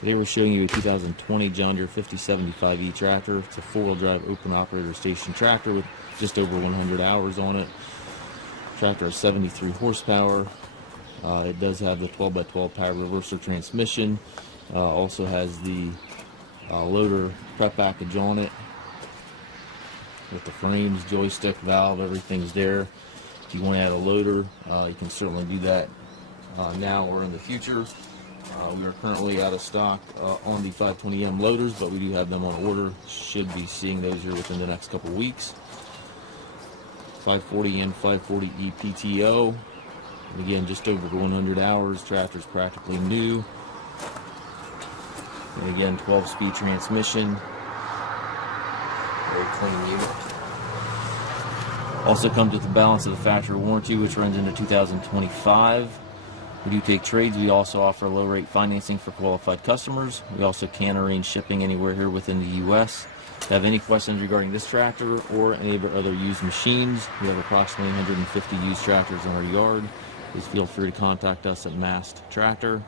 Today we're showing you a 2020 John Deere 5075E tractor. It's a four-wheel drive open operator station tractor with just over 100 hours on it. Tractor has 73 horsepower. It does have the 12x12 power reverser transmission. Also has the loader prep package on it with the frames, joystick, valve, everything's there. If you want to add a loader, you can certainly do that now or in the future. We are currently out of stock on the 520M loaders, but we do have them on order. Should be seeing those here within the next couple weeks. 540 and 540E PTO. And again, just over 100 hours. Tractor's practically new. And again, 12-speed transmission. Very clean unit. Also comes with the balance of the factory warranty, which runs into 2025. We do take trades. We also offer low-rate financing for qualified customers. We also can arrange shipping anywhere here within the U.S. If you have any questions regarding this tractor or any of our other used machines, we have approximately 150 used tractors in our yard. Please feel free to contact us at Mast Tractor.